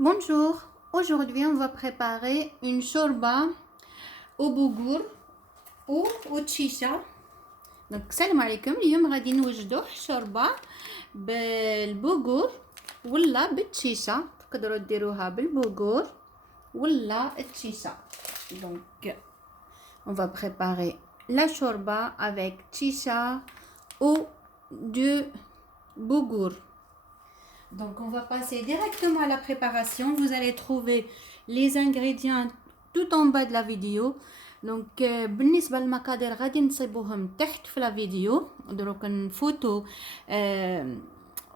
Bonjour, aujourd'hui on va préparer une shorba au bougour ou au tchisha. Donc salam alaikum, اليوم غادي نوجدوا شوربه بالبوغور ولا بالتشيشه. تقدروا ديروها بالبوغور ولا التشيشه. Donc on va préparer la shorba avec tchisha ou du bougour. Donc on va passer directement à la préparation. Vous allez trouver les ingrédients tout en bas de la vidéo. Donc بالنسبة للمقادير غادي نصيبوهم تحت في la vidéo. دروك نفوتوا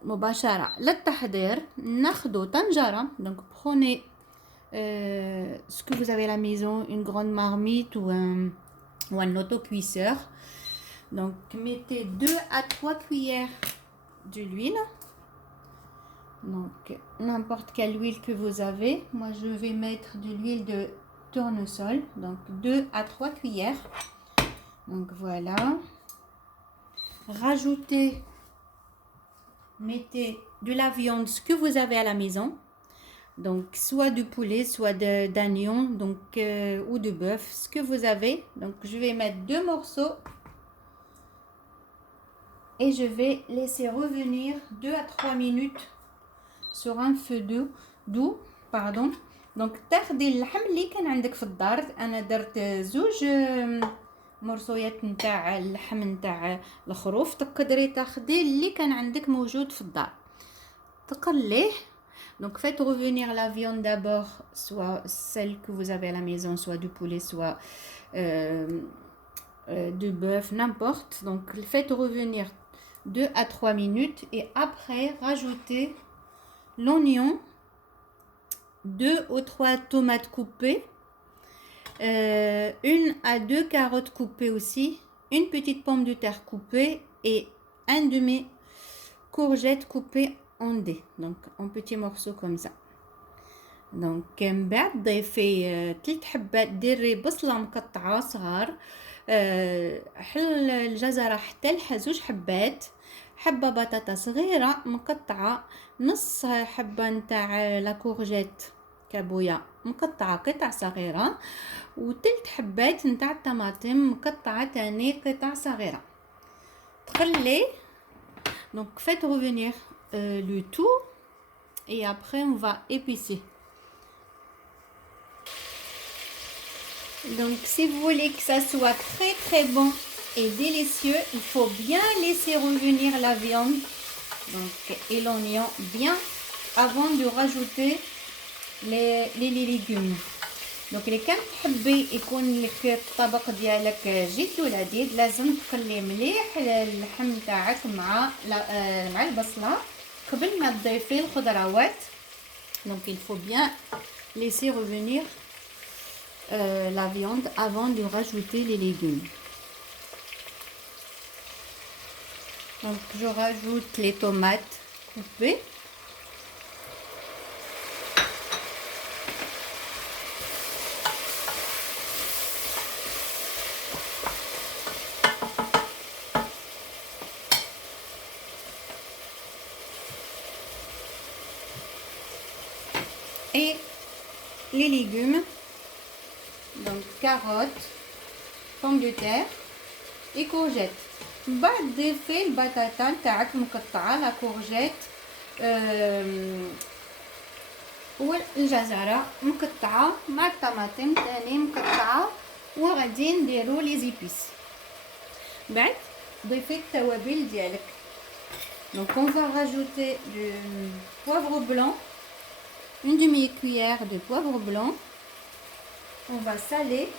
مباشرة للتحضير. ناخدو طنجرة. Donc prenez ce que vous avez à la maison, une grande marmite ou un autocuisseur. Donc mettez 2 à 3 cuillères d'huile. Donc n'importe quelle huile que vous avez. Moi je vais mettre de l'huile de tournesol, donc 2 à 3 cuillères. Donc voilà, rajoutez, mettez de la viande, ce que vous avez à la maison, donc soit du poulet, soit d'agneau, donc ou de bœuf, ce que vous avez. Donc je vais mettre 2 morceaux et je vais laisser revenir 2 à 3 minutes sur un feu doux. Pardon. دونك تاخدي اللحم اللي كان عندك في الدار. انا درت 2 مرصويات نتاع اللحم نتاع الخروف. تقدري تاخدي اللي كان عندك موجود في الدار تقليه. Donc faites revenir la viande d'abord, soit celle que vous avez à la maison, soit du poulet, soit de bœuf, n'importe. Donc faites revenir 2 à 3 minutes et après rajoutez l'oignon, 2 ou 3 tomates coupées, 1 à 2 carottes coupées aussi, une petite pomme de terre coupée et un demi courgette coupée en dés, donc en petits morceaux comme ça. Donc من بعد ضيفي 3 حبات ديري بصله مقطعه صغار. حل الجزره حتى ل2 حبات. حبه بطاطا صغيره مقطعه. نص حبه نتاع لا كورجيت كابويا مقطعه قطع صغيره. وثلث حبات نتاع الطماطم مقطعه تاني قطع صغيره. تخلي. Donc faites revenir le tout et après on va épicer. Donc si vous voulez que ça soit très très bon et délicieux, il faut bien laisser revenir la viande donc, et l'oignon bien avant de rajouter les légumes. Donc اللي كان تحبي يكون لك الطبق ديالك جد ولذيذ لازم تقلي مليح اللحم تاعك مع البصله قبل ما تضيفي الخضروات. Donc il faut bien laisser revenir la viande avant de rajouter les légumes. Donc je rajoute les tomates coupées. Et les légumes, donc carottes, pommes de terre et courgettes. بعد ضيفي البطاطا نتاعك مقطعه لا كورجيت والجزره مقطعه مع الطماطم تاني مقطعه وغادي نديرو لي زيبيس. بعد ضيفي التوابل ديالك. Donc on va rajouter du poivre blanc, une demi-cuillère de poivre blanc. On va saler.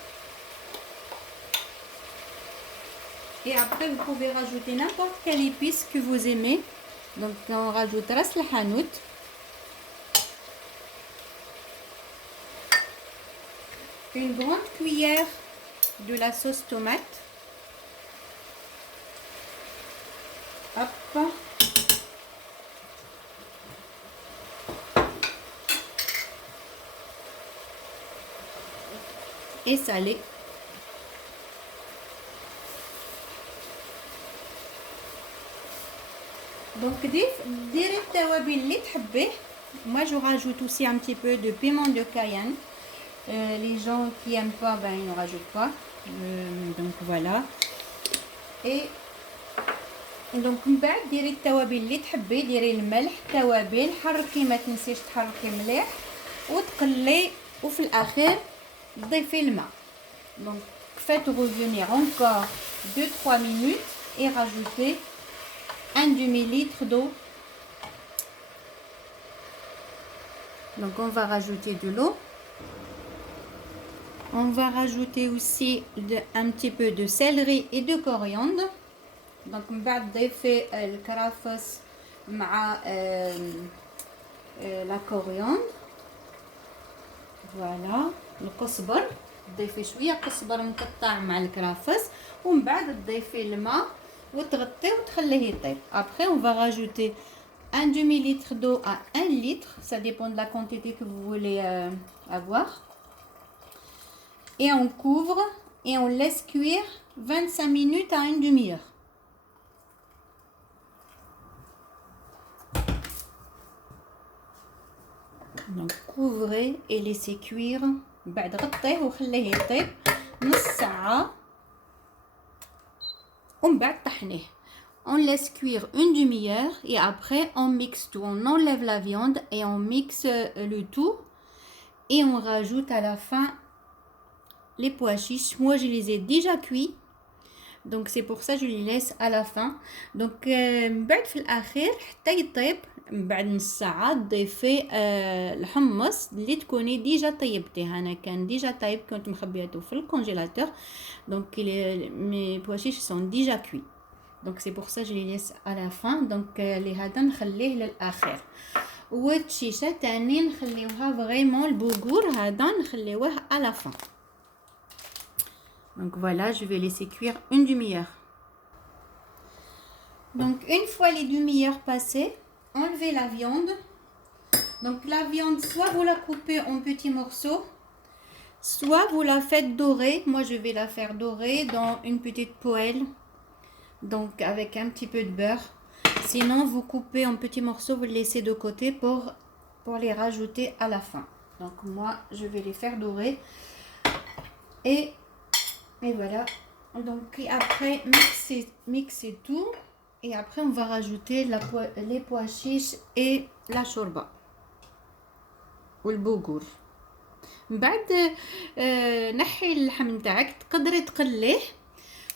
Et après vous pouvez rajouter n'importe quelle épice que vous aimez. Donc on rajoute ras el hanout, une grande cuillère de la sauce tomate. Hop. Et salé. دونك ديري التوابل اللي تحبيه Moi, je rajoute aussi un petit peu de piment de Cayenne. Les gens qui aiment pas, ben ils ne rajoutent pas. Donc voilà. Et donc من بعد ديري التوابل اللي تحبي، ديري الملح، التوابل، حركي ما تنسيش تحركي مليح وتقلي، وفي الاخير ضيفي الماء. Donc faites revenir encore 2-3 minutes et rajoutez un demi-litre d'eau. Donc on va rajouter de l'eau. On va rajouter aussi un petit peu de céleri et de coriandre. Donc من بعد ضيفي الكرفس مع la coriandre. Voilà. القزبر تضيفي شويه قزبر مقطع مع الكرفس، ومن بعد تضيفي الماء وتغطيه وتخليه يطيب. Après on va rajouter un demi-litre d'eau à 1 litre, ça dépend de la quantité que vous voulez avoir. Et on couvre et on laisse cuire 25 minutes à une demi-heure. Donc couvrez et laissez cuire. بعد غطيه وخليه يطيب نص ساعة ومن بعد طحنيه. On laisse cuire une demi-heure et après on mixe tout. On enlève la viande et on mixe le tout et on rajoute à la fin les pois chiches. Moi je les ai déjà cuits, donc c'est pour ça je les laisse à la fin. Donc من بعد في الأخير حتى يطيب من بعد نص ساعة تضيفي الحمص اللي تكوني ديجا طيبتيه. انا كان ديجا طيب، كنت مخبياته في الكونجيلاتور. donc mes pois chiches sont déjà cuits, donc c'est pour ça je les laisse à la fin. donc اللي هذا نخليه للآخر. والشيشه تاني نخليوها فريمون البوغور هذا نخليوه à la fin. donc voilà, je vais laisser cuire une demi-heure. donc une fois les demi-heures passées, enlevez la viande. Donc la viande, soit vous la coupez en petits morceaux, soit vous la faites dorer. Moi je vais la faire dorer dans une petite poêle, donc avec un petit peu de beurre. Sinon vous coupez en petits morceaux, vous les laissez de côté pour les rajouter à la fin. Donc moi je vais les faire dorer et voilà. Donc après mixez tout. Et après on va rajouter les pois chiches et la shorba ou le boughour. من بعد نحي اللحم نتاعك، تقدري تقليه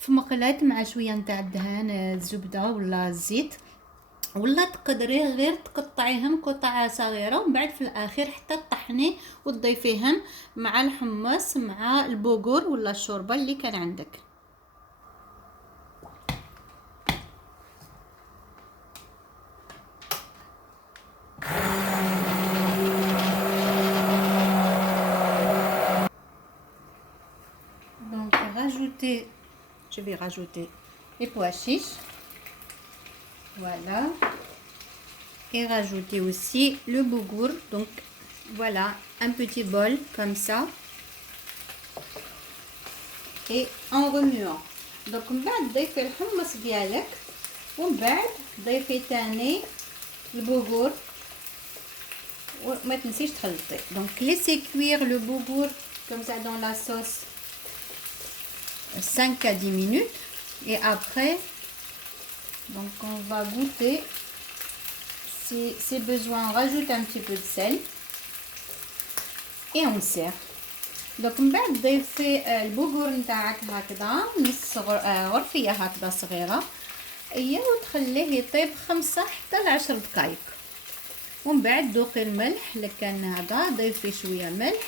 في مقلاة مع شويه نتاع الدهان، الزبده ولا الزيت، ولا تقدري غير تقطعيهم قطع صغيره ومن بعد في الاخير حتى تطحنيه وتضيفيهم مع الحمص مع البوغور ولا الشوربه اللي كان عندك. donc je vais rajouter les pois chiches, voilà, et rajouter aussi le boughour. donc voilà, un petit bol comme ça et en remuant. donc من بعد ضيفي الحمص ديالك ومن بعد ضيفي تاني البوغور وما تنسيش تخلطي. donc laissez cuire le boughour comme ça dans la sauce 5 à 10 minutes et après donc on va goûter. si c'est besoin on rajoute un petit peu de sel et on sert. donc من بعد ضيفي البوغور نتاعك هكذا نص غرفيه هكذا صغيره وتخليه يطيب 5 حتى ل10 دقائق. ومن بعد ذوقي الملح اللي كان هذا، ضيفي شويه ملح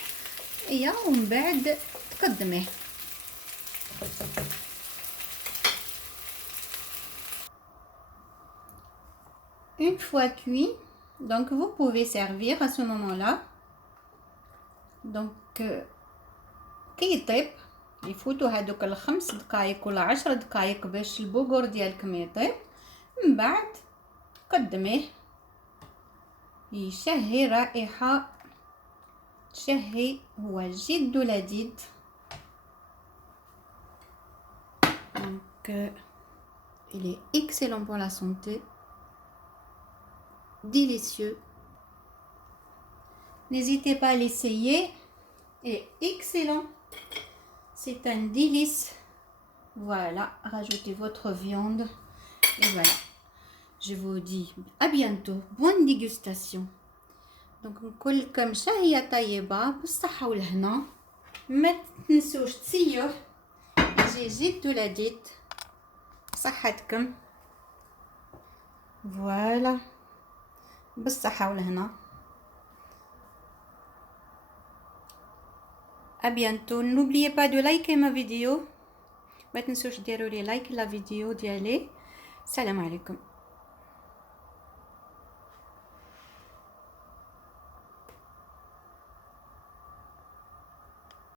ومن بعد تقدميه. une fois cuit, donc vous pouvez servir à ce moment-là. donc كي يطيب يفوتوا هذوك ال5 دقائق ولا 10 دقائق باش البوغور ديالكم يطيب، من بعد قدميه يشهي رائحة تشهي، هو جد لذيذ. donc il est excellent pour la santé, délicieux. N'hésitez pas à l'essayer. Il est excellent. C'est un délice. Voilà, rajoutez votre viande. Et voilà. Je vous dis à bientôt. Bonne dégustation. Donc نقولكم شهية طيبة بالصحة والهنا. ما تنسوش تسيوه. جيت ولا جيت. صحتكم. Voilà. بالصحة والهنا. À bientôt. N'oubliez pas de liker ma vidéo. ما تنسوش ديروا لي لايك لا فيديو ديالي. السلام عليكم.